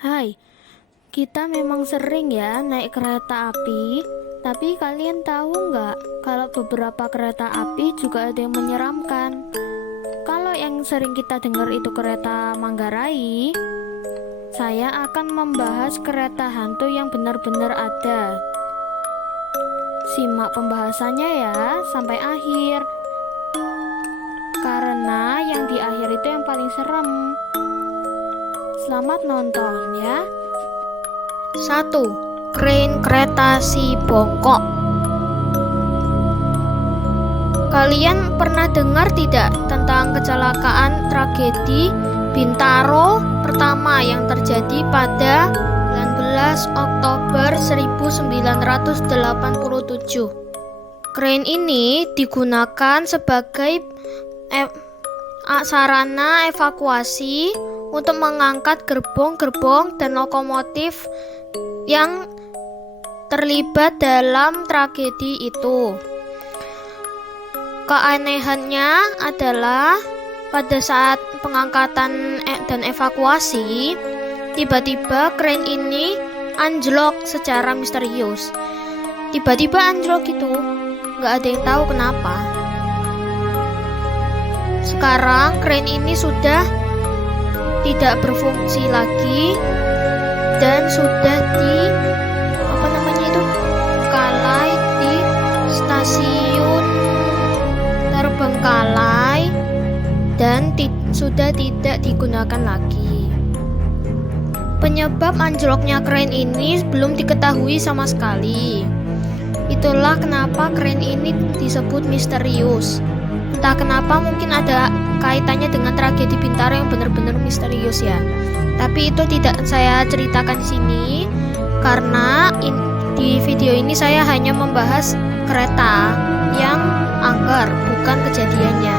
Hai, kita memang sering ya naik kereta api, tapi kalian tahu nggak kalau beberapa kereta api juga ada yang menyeramkan? Kalau yang sering kita dengar itu kereta Manggarai, saya akan membahas kereta hantu yang benar-benar ada. Simak pembahasannya ya sampai akhir, karena yang di akhir itu yang paling serem. Selamat nonton ya. 1. Krain kereta si bongkok. Kalian pernah dengar tidak tentang kecelakaan tragedi Bintaro pertama yang terjadi pada 19 Oktober 1987? Krain ini digunakan sebagai sarana evakuasi untuk mengangkat gerbong-gerbong dan lokomotif yang terlibat dalam tragedi itu. Keanehannya adalah pada saat pengangkatan dan evakuasi, tiba-tiba krain ini anjlok secara misterius. Tiba-tiba anjlok gitu, nggak ada yang tahu kenapa. Sekarang krain ini sudah tidak berfungsi lagi dan sudah terbengkalai di stasiun terbengkalai dan sudah tidak digunakan lagi. Penyebab anjloknya krain ini belum diketahui sama sekali. Itulah kenapa krain ini disebut misterius. Entah kenapa, mungkin ada kaitannya dengan tragedi Bintaro yang benar-benar misterius ya. Tapi itu tidak saya ceritakan di sini karena di video ini saya hanya membahas kereta yang angker, bukan kejadiannya.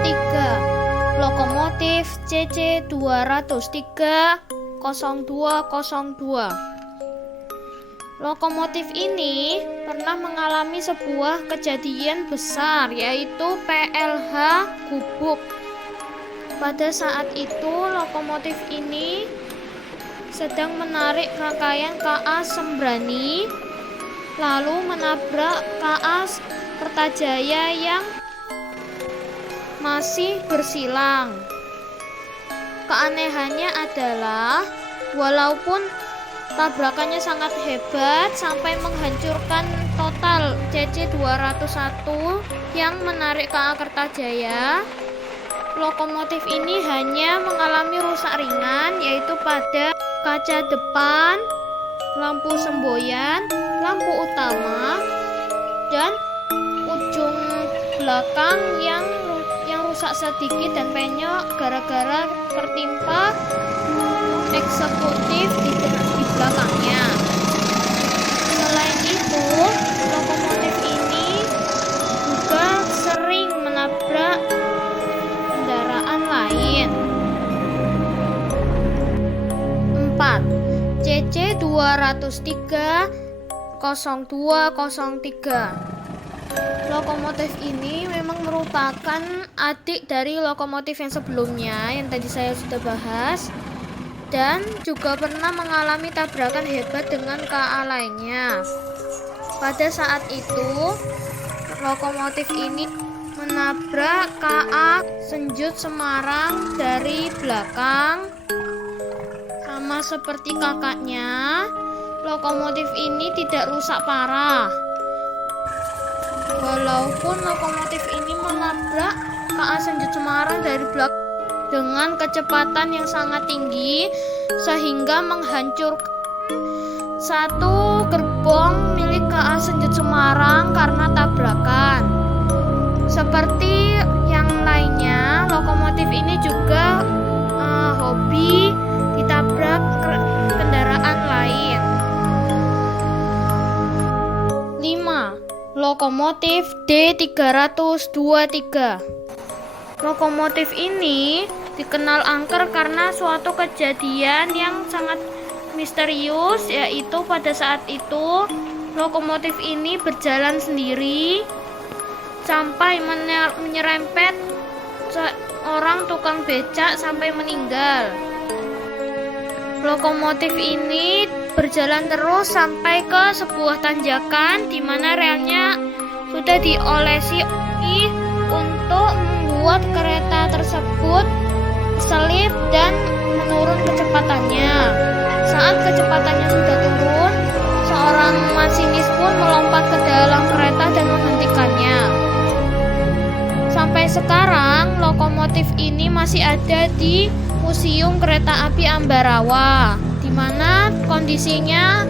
3. Lokomotif CC 203 0202. Lokomotif ini pernah mengalami sebuah kejadian besar, yaitu PLH Gubuk. Pada saat itu, lokomotif ini sedang menarik rangkaian KA Sembrani, lalu menabrak KA Kertajaya yang masih bersilang. Keanehannya adalah, walaupun tabrakannya sangat hebat sampai menghancurkan total CC 201 yang menarik KA Kertajaya, lokomotif ini hanya mengalami rusak ringan, yaitu pada kaca depan, lampu semboyan, lampu utama, dan ujung belakang yang rusak sedikit dan penyok gara-gara tertimpa eksekutif di belakangnya. Selain itu, lokomotif ini juga sering menabrak kendaraan lain. 4. CC 203 0203. Lokomotif ini memang merupakan adik dari lokomotif yang sebelumnya yang tadi saya sudah bahas, dan juga pernah mengalami tabrakan hebat dengan KA lainnya. Pada saat itu, lokomotif ini menabrak KA Senjut Semarang dari belakang. Sama seperti kakaknya, lokomotif ini tidak rusak parah. Walaupun lokomotif ini menabrak KA Senjut Semarang dari belakang dengan kecepatan yang sangat tinggi sehingga menghancurkan satu gerbong milik KA Senjut Semarang karena tabrakan. Seperti yang lainnya, lokomotif ini juga hobi ditabrak kendaraan lain. 5. Lokomotif D323. Lokomotif ini dikenal angker karena suatu kejadian yang sangat misterius, yaitu pada saat itu lokomotif ini berjalan sendiri sampai menyerempet seorang tukang becak sampai meninggal. Lokomotif ini berjalan terus sampai ke sebuah tanjakan di mana relnya sudah diolesi untuk membuat kereta tersebut selip dan menurun kecepatannya. Saat kecepatannya sudah turun, seorang masinis pun melompat ke dalam kereta dan menghentikannya. Sampai sekarang, lokomotif ini masih ada di Museum Kereta Api Ambarawa, di mana kondisinya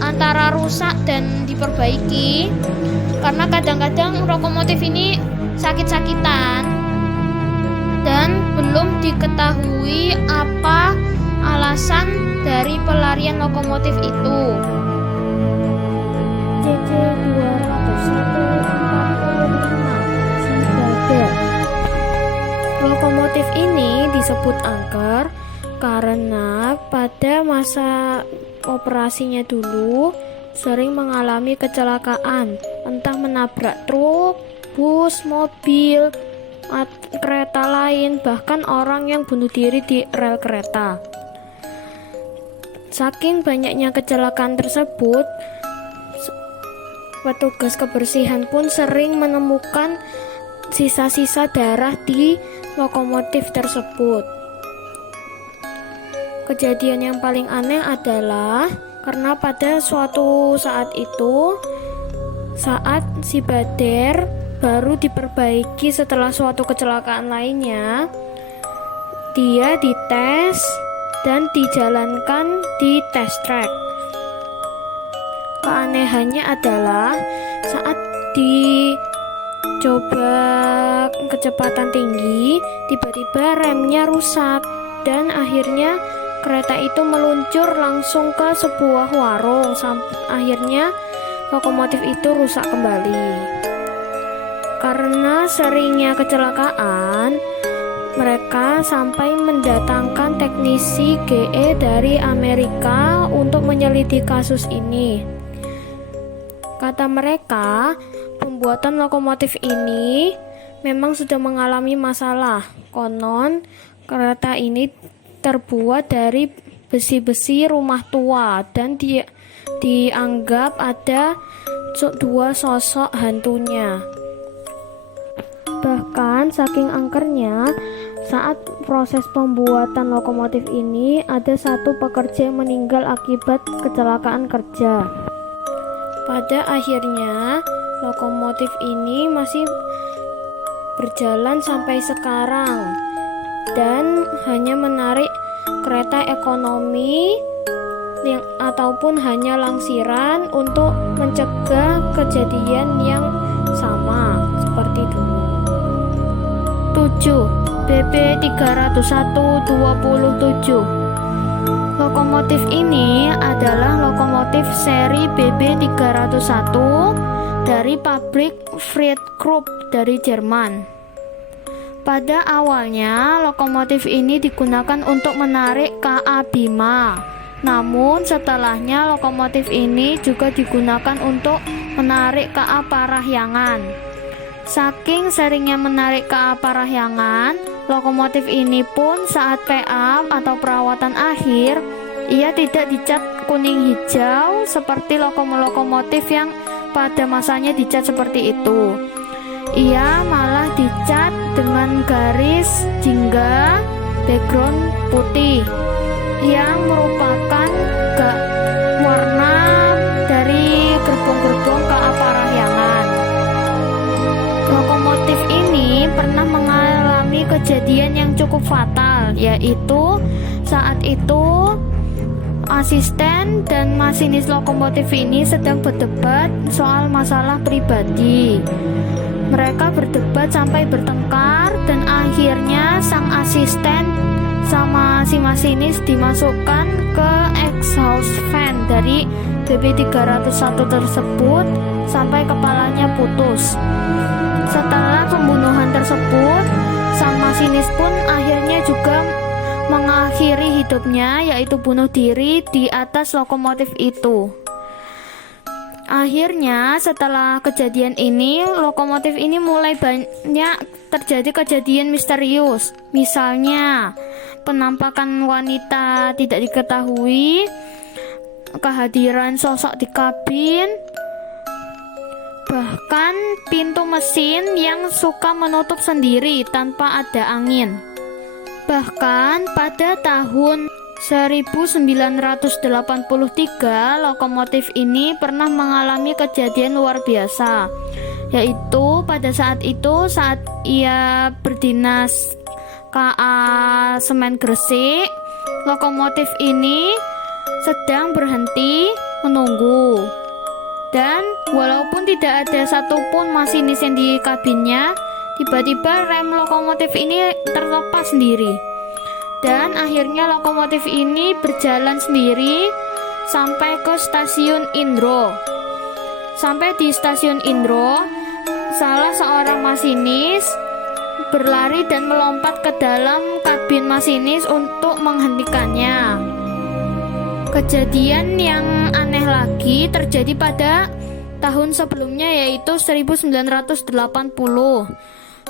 antara rusak dan diperbaiki, karena kadang-kadang lokomotif ini sakit-sakitan dan belum diketahui apa alasan dari pelarian lokomotif itu. CC 201-45 Lokomotif ini disebut angker karena pada masa operasinya dulu sering mengalami kecelakaan, entah menabrak truk, bus, mobil, kereta lain, bahkan orang yang bunuh diri di rel kereta. Saking banyaknya kecelakaan tersebut, petugas kebersihan pun sering menemukan sisa-sisa darah di lokomotif tersebut. Kejadian yang paling aneh adalah karena pada suatu saat itu, saat si Bader baru diperbaiki setelah suatu kecelakaan lainnya, dia dites dan dijalankan di test track. Keanehannya adalah saat dicoba kecepatan tinggi, tiba-tiba remnya rusak dan akhirnya kereta itu meluncur langsung ke sebuah warung. Akhirnya lokomotif itu rusak kembali. Karena seringnya kecelakaan, mereka sampai mendatangkan teknisi GE dari Amerika untuk menyelidiki kasus ini. Kata mereka, pembuatan lokomotif ini memang sudah mengalami masalah. Konon, kereta ini terbuat dari besi-besi rumah tua dan dianggap ada dua sosok hantunya. Bahkan saking angkernya, saat proses pembuatan lokomotif ini ada satu pekerja yang meninggal akibat kecelakaan kerja. Pada akhirnya, lokomotif ini masih berjalan sampai sekarang dan hanya menarik kereta ekonomi ataupun hanya langsiran untuk mencegah kejadian yang sama seperti dulu. 7. BB 301-27. Lokomotif ini adalah lokomotif seri BB 301 dari pabrik Fried Krupp dari Jerman. Pada awalnya, lokomotif ini digunakan untuk menarik KA Bima. Namun, setelahnya lokomotif ini juga digunakan untuk menarik KA Parahyangan. Saking seringnya menarik KA Parahyangan, lokomotif ini pun saat PA atau perawatan akhir, ia tidak dicat kuning hijau seperti lokomotif yang pada masanya dicat seperti itu. Ia malah dicat dengan garis jingga background putih yang merupakan warna dari gerbong-gerbong KA Parahyangan. Lokomotif ini pernah mengalami kejadian yang cukup fatal, yaitu saat itu asisten dan masinis lokomotif ini sedang berdebat soal masalah pribadi. Mereka berdebat sampai bertengkar dan akhirnya sang asisten sama si masinis dimasukkan ke exhaust fan dari BB 301 tersebut sampai kepalanya putus. Setelah pembunuhan tersebut, sang masinis pun akhirnya juga mengakhiri hidupnya, yaitu bunuh diri di atas lokomotif itu. Akhirnya setelah kejadian ini, lokomotif ini mulai banyak terjadi kejadian misterius. Misalnya, penampakan wanita tidak diketahui, kehadiran sosok di kabin, bahkan pintu mesin yang suka menutup sendiri tanpa ada angin. Bahkan pada tahun 1983, lokomotif ini pernah mengalami kejadian luar biasa, yaitu pada saat ia berdinas KA Semen Gresik, lokomotif ini sedang berhenti menunggu. Dan walaupun tidak ada satupun masinis yang di kabinnya, tiba-tiba rem lokomotif ini terlepas sendiri. Dan akhirnya lokomotif ini berjalan sendiri sampai ke stasiun Indro. Sampai di stasiun Indro, salah seorang masinis berlari dan melompat ke dalam kabin masinis untuk menghentikannya. Kejadian yang aneh lagi terjadi pada tahun sebelumnya, yaitu 1980.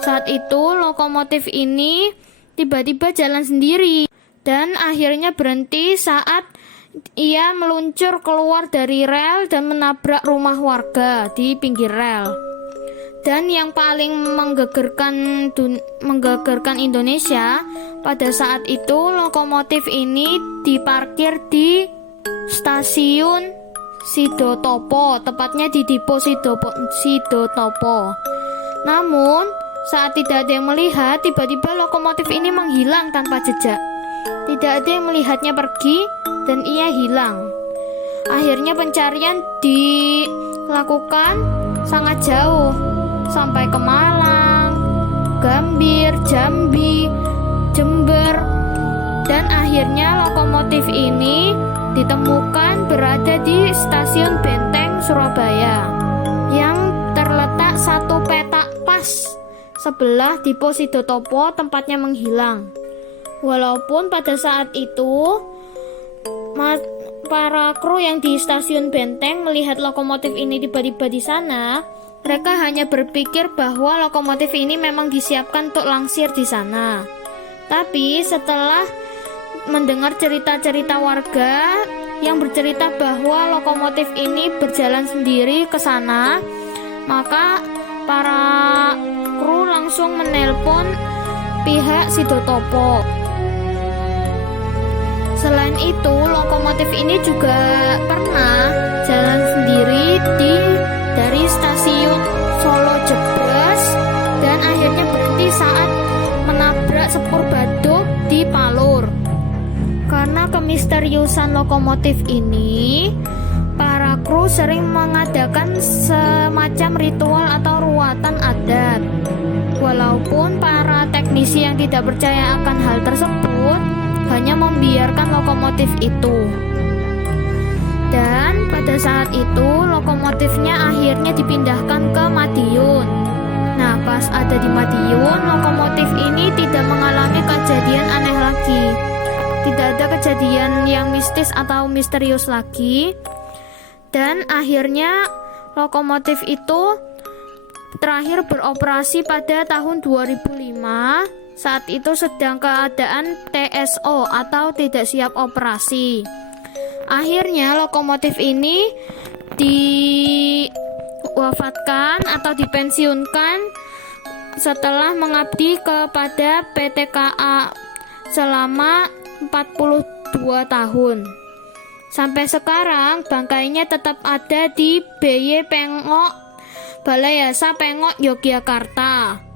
Saat itu lokomotif ini tiba-tiba jalan sendiri dan akhirnya berhenti saat ia meluncur keluar dari rel dan menabrak rumah warga di pinggir rel. Dan yang paling menggegerkan Indonesia, pada saat itu lokomotif ini diparkir di stasiun Sidotopo, tepatnya di Depo Sidotopo. Namun saat tidak ada yang melihat, tiba-tiba lokomotif ini menghilang tanpa jejak. Tidak ada yang melihatnya pergi dan ia hilang. Akhirnya pencarian dilakukan sangat jauh, sampai ke Malang, Gambir, Jambi, Jember. Dan akhirnya lokomotif ini ditemukan berada di stasiun Benteng, Surabaya, yang terletak satu petak pas sebelah Depo Sidotopo tempatnya menghilang. Walaupun pada saat itu para kru yang di stasiun Benteng melihat lokomotif ini tiba-tiba di sana, mereka hanya berpikir bahwa lokomotif ini memang disiapkan untuk langsir di sana. Tapi setelah mendengar cerita-cerita warga yang bercerita bahwa lokomotif ini berjalan sendiri ke sana, maka para kru langsung menelpon pihak Sidotopo. Selain itu, lokomotif ini juga pernah jalan sendiri dari stasiun Solo Jebres dan akhirnya berhenti saat menabrak sepur baduk di Palur. Karena kemisteriusan lokomotif ini, para kru sering mengadakan semacam ritual atau ruatan adat. Walaupun para teknisi yang tidak percaya akan hal tersebut hanya membiarkan lokomotif itu. Dan pada saat itu lokomotifnya akhirnya dipindahkan ke Madiun. Nah, pas ada di Madiun, lokomotif ini tidak mengalami kejadian aneh lagi. Tidak ada kejadian yang mistis atau misterius lagi. Dan akhirnya lokomotif itu terakhir beroperasi pada tahun 2005. Saat itu sedang keadaan TSO atau tidak siap operasi. Akhirnya lokomotif ini diwafatkan atau dipensiunkan setelah mengabdi kepada PT KA selama 42 tahun. Sampai sekarang bangkainya tetap ada di BY Pengok, Balai Yasa Pengok, Yogyakarta.